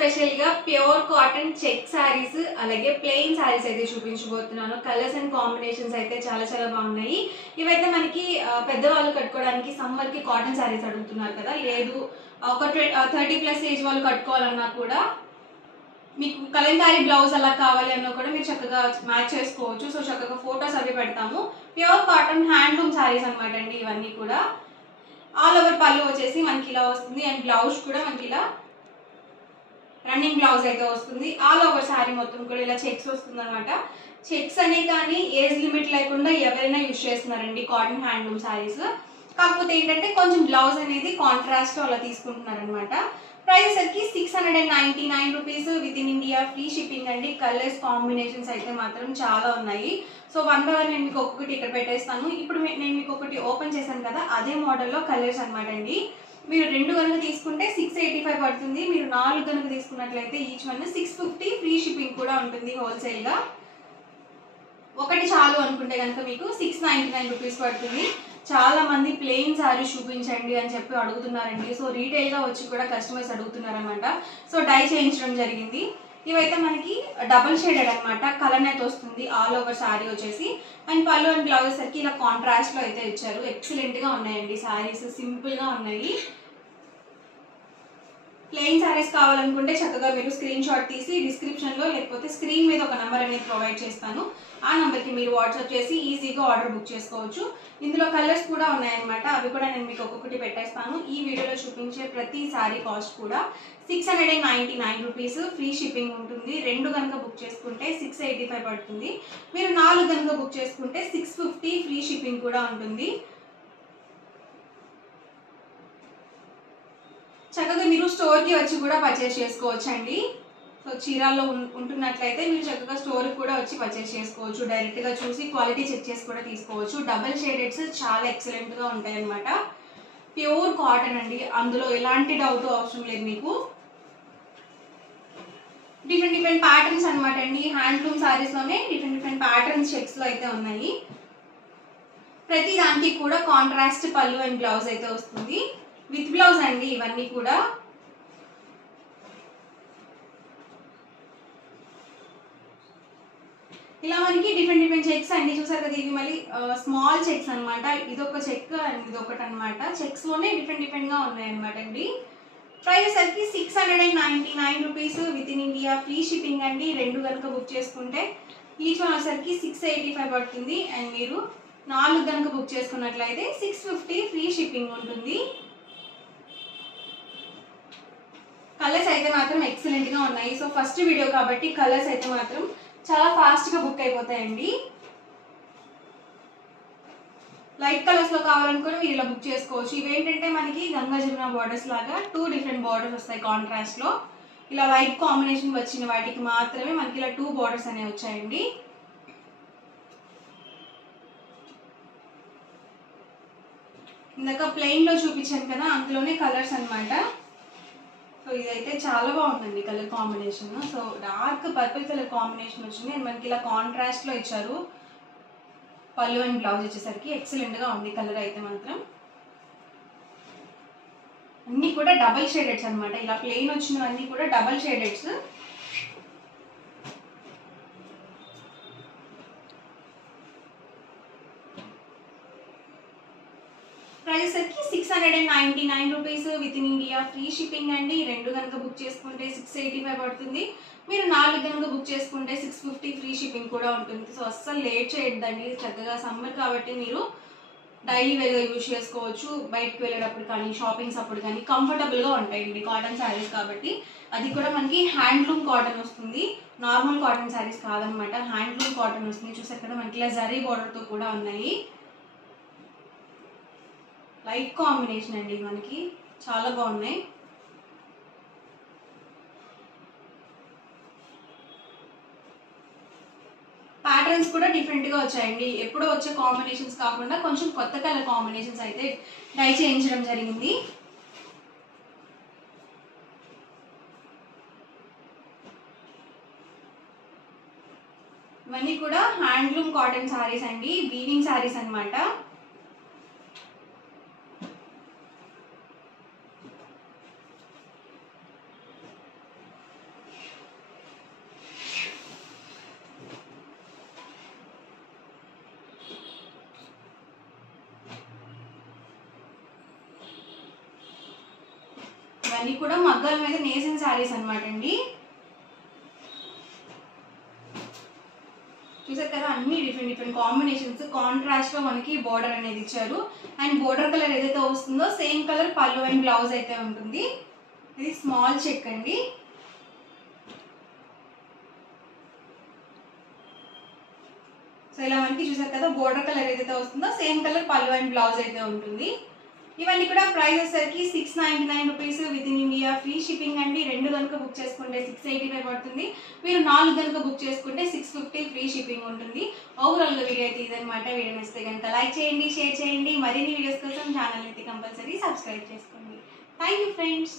Special గా pure cotton check saris అలాగే plain saris అయితే చూపించబోతున్నాను. కలర్స్ అండ్ కాంబినేషన్స్ అయితే చాలా చాలా బాగున్నాయి. ఇవైతే మనకి పెద్దవాళ్ళు కట్టుకోవడానికి సమ్మర్ కి కాటన్ సారీస్ అడుగుతున్నారు కదా, లేదు ఒక 30+ ఏజ్ వాళ్ళు కట్టుకోవాలన్నా కూడా మీకు కలంకారీ బ్లౌజ్ అలా కావాలి అన్నా కూడా మీరు చక్కగా మ్యాచ్ చేసుకోవచ్చు. సో చక్కగా ఫొటోస్ అవి పెడతాము. ప్యూర్ కాటన్ హ్యాండ్లూమ్ సారీస్ అనమాట అండి ఇవన్నీ కూడా. ఆల్ ఓవర్ పళ్ళు వచ్చేసి మనకి ఇలా వస్తుంది అండ్ బ్లౌజ్ కూడా మనకి ఇలా రన్నింగ్ బ్లౌజ్ అయితే వస్తుంది. ఆల్ ఓవర్ సారీ మొత్తం కూడా ఇలా చెక్స్ వస్తుంది అనమాట. చెక్స్ అనే కానీ ఏజ్ లిమిట్ లేకుండా ఎవరైనా యూజ్ చేస్తున్నారండి కాటన్ హ్యాండ్లూమ్ సారీస్. కాకపోతే ఏంటంటే కొంచెం బ్లౌజ్ అనేది కాంట్రాస్ట్ అలా తీసుకుంటున్నారు అనమాట. ప్రైస్ వచ్చి 699 rupees with in India, free shipping అండి. కలర్స్ కాంబినేషన్స్ అయితే మాత్రం చాలా ఉన్నాయి. సో 1 by 1 నేను మీకు ఒక్కొక్కటి ఇక్కడ పెట్టేస్తాను. ఇప్పుడు నేను మీకు ఒకటి ఓపెన్ చేశాను కదా, అదే మోడల్లో కలర్స్ అనమాట అండి. మీరు 2 కనుక తీసుకుంటే 685 పడుతుంది. మీరు 4 కనుక తీసుకున్నట్లయితే ఈచ్ వన్ 650, ఫ్రీ షిప్పింగ్ కూడా ఉంటుంది హోల్సేల్ గా. ఒకటి చాలు అనుకుంటే కనుక మీకు 699 రూపీస్ పడుతుంది. చాలా మంది ప్లెయిన్ సారీస్ చూపించండి అని చెప్పి అడుగుతున్నారండి. సో రీటైల్ గా వచ్చి కూడా కస్టమర్స్ అడుగుతున్నారనమాట. సో డై చేయించడం జరిగింది. ఇవైతే మనకి డబుల్ షేడెడ్ అనమాట. కలర్ అయితే వస్తుంది ఆల్ ఓవర్ సారీ వచ్చేసి. అండ్ పళ్ళు అండ్ బ్లౌజ్ సరికి ఇలా కాంట్రాస్ట్ లో అయితే ఇచ్చారు. ఎక్సలెంట్ గా ఉన్నాయండి సారీస్, సింపుల్ గా ఉన్నాయి. ప్లెయిన్ సారీస్ కావాలనుకుంటే చక్కగా మీరు స్క్రీన్ షాట్ తీసి డిస్క్రిప్షన్ లో లేకపోతే స్క్రీన్ మీద ఒక నంబర్ అనేది ప్రొవైడ్ చేస్తాను. ఆ నంబర్ కి మీరు వాట్సాప్ చేసి ఈజీగా ఆర్డర్ బుక్ చేసుకోవచ్చు. ఇందులో కలర్స్ కూడా ఉన్నాయన్నమాట. అవి కూడా నేను మీకు ఒక్కొక్కటి పెట్టేస్తాను. ఈ వీడియోలో చూపించే ప్రతి సారీ కాస్ట్ కూడా 699 రూపీస్, ఫ్రీ షిప్పింగ్ ఉంటుంది. 2 కనుక బుక్ చేసుకుంటే 685 పడుతుంది. మీరు 4 కనుక బుక్ చేసుకుంటే 650, ఫ్రీ షిప్పింగ్ కూడా ఉంటుంది. చక్కగా మీరు స్టోర్కి వచ్చి కూడా పర్చేస్ చేసుకోవచ్చు అండి. సో చీరాల్లో ఉంటున్నట్లయితే మీరు చక్కగా స్టోర్కి కూడా వచ్చి పర్చేస్ చేసుకోవచ్చు. డైరెక్ట్గా చూసి క్వాలిటీ చెక్ చేసి కూడా తీసుకోవచ్చు. డబల్ షేడెడ్స్ చాలా ఎక్సలెంట్గా ఉంటాయి అన్నమాట. ప్యూర్ కాటన్ అండి, అందులో ఎలాంటి డౌట్ అవసరం లేదు మీకు. డిఫరెంట్ ప్యాటర్న్స్ అనమాట అండి. హ్యాండ్లూమ్ సారీస్లోనే డిఫరెంట్ ప్యాటర్న్స్ చెక్స్లో అయితే ఉన్నాయి. ప్రతి దానికి కూడా కాంట్రాస్ట్ పళ్ళు అండ్ బ్లౌజ్ అయితే వస్తుంది. విత్ బ్లౌజ్ అండి ఇవన్నీ కూడా. ఇలా మనకి డిఫరెంట్ చెక్స్ అండి. చూసారు కదా, ఇవి మళ్ళీ స్మాల్ చెక్స్ అనమాట. ఇదొక చెక్ అండ్ ఇదొకటి అనమాట. చెక్స్ లోనే డిఫరెంట్ గా ఉన్నాయన్నమాట అండి. ప్రైస్ సరికి 699 rupees with in India, free shipping అండి. 2 కనుక బుక్ చేసుకుంటే ఈచ్ వన్ వచ్చేసరికి 685 పడుతుంది. అండ్ మీరు 4 కనుక బుక్ చేసుకున్నట్లయితే 650, ఫ్రీ షిప్పింగ్ ఉంటుంది. కలర్స్ అయితే మాత్రం ఎక్సలెంట్ గా ఉన్నాయి. సో ఫస్ట్ వీడియో కాబట్టి కలర్స్ అయితే మాత్రం చాలా ఫాస్ట్ గా బుక్ అయిపోతాయండి. లైట్ కలర్స్ లో కావాలనుకుని మీరు ఇలా బుక్ చేసుకోవచ్చు. ఇవేంటంటే మనకి గంగా జమున బార్డర్స్ లాగా 2 డిఫరెంట్ బార్డర్స్ వస్తాయి కాంట్రాస్ట్ లో. ఇలా వైట్ కాంబినేషన్ వచ్చిన వాటికి మాత్రమే మనకి ఇలా 2 బార్డర్స్ అనేవి వచ్చాయండి. ఇందాక ప్లెయిన్ లో చూపించాను కదా, అందులోనే కలర్స్ అనమాట. సో ఇదైతే చాలా బాగుందండి colour combination. So dark purple colour combination వచ్చింది అండ్ మనకి ఇలా కాంట్రాస్ట్ లో ఇచ్చారు. పళ్ళు అండ్ బ్లౌజ్ వచ్చేసరికి ఎక్సలెంట్ గా ఉంది కలర్ అయితే మాత్రం. అన్ని కూడా డబల్ షేడెడ్స్ అనమాట. ఇలా ప్లెయిన్ వచ్చినవన్నీ కూడా డబల్ షేడెడ్స్. ప్రైస్ వచ్చి 699 rupees with in India, free shipping అండి. 2 కనుక బుక్ చేసుకుంటే 685 పడుతుంది. మీరు 4 కనుక బుక్ చేసుకుంటే 650, ఫ్రీ షిప్పింగ్ కూడా ఉంటుంది. సో అస్సలు లేట్ చేయొద్దండి. చక్కగా సమ్మర్ కాబట్టి మీరు డైలీ వేర్గా యూజ్ చేసుకోవచ్చు. బయటకు వెళ్ళేటప్పుడు కానీ షాపింగ్స్ అప్పుడు కానీ కంఫర్టబుల్గా ఉంటాయండి కాటన్ శారీస్ కాబట్టి. అది కూడా మనకి హ్యాండ్లూమ్ కాటన్ వస్తుంది, నార్మల్ కాటన్ శారీస్ కాదనమాట. హ్యాండ్లూమ్ కాటన్ వస్తుంది. చూసారు కదా, మనకి ఇలా జరీ బార్డర్తో కూడా ఉన్నాయి. లైట్ కాంబినేషన్ అండి, మనకి చాలా బాగున్నాయి. ప్యాటర్న్స్ కూడా డిఫరెంట్ గా వచ్చాయండి. ఎప్పుడో వచ్చే కాంబినేషన్స్ కాకుండా కొంచెం కొత్త కలర్ కాంబినేషన్స్ అయితే డై చేయించడం జరిగింది. ఇవన్నీ కూడా హ్యాండ్లూమ్ కాటన్ సారీస్ అండి, వీవింగ్ సారీస్ అనమాట. ఇవన్నీ కూడా మగ్గాల మీద నేసిన శారీస్ అనమాట అండి. చూసారు కదా, అన్ని డిఫరెంట్ కాంబినేషన్స్, కాంట్రాస్ట్ లో మనకి బోర్డర్ అనేది ఇచ్చారు. అండ్ బోర్డర్ కలర్ ఏదైతే వస్తుందో సేమ్ కలర్ పళ్ళు అండ్ బ్లౌజ్ అయితే ఉంటుంది. ఇది స్మాల్ చెక్ అండి. సో ఇలా మనకి చూసారు కదా, బోర్డర్ కలర్ ఏదైతే వస్తుందో సేమ్ కలర్ పళ్ళు అండ్ బ్లౌజ్ అయితే ఉంటుంది. ఇవన్నీ కూడా ప్రైస్ వచ్చేసరికి 699 rupees with in India, free shipping అండి. 2 కనుక బుక్ చేసుకుంటే 685 పడుతుంది. మీరు 4 కనుక బుక్ చేసుకుంటే 650 ఫ్రీ షిప్పింగ్ ఉంటుంది. ఓవరాల్గా వీడియో అయితే ఇదనమాట. వీడియో నచ్చితే కనుక లైక్ చేయండి, షేర్ చేయండి. మరిన్ని వీడియోస్ కోసం ఛానల్ అయితే కంపల్సరీ సబ్స్క్రైబ్ చేసుకోండి. Thank you friends.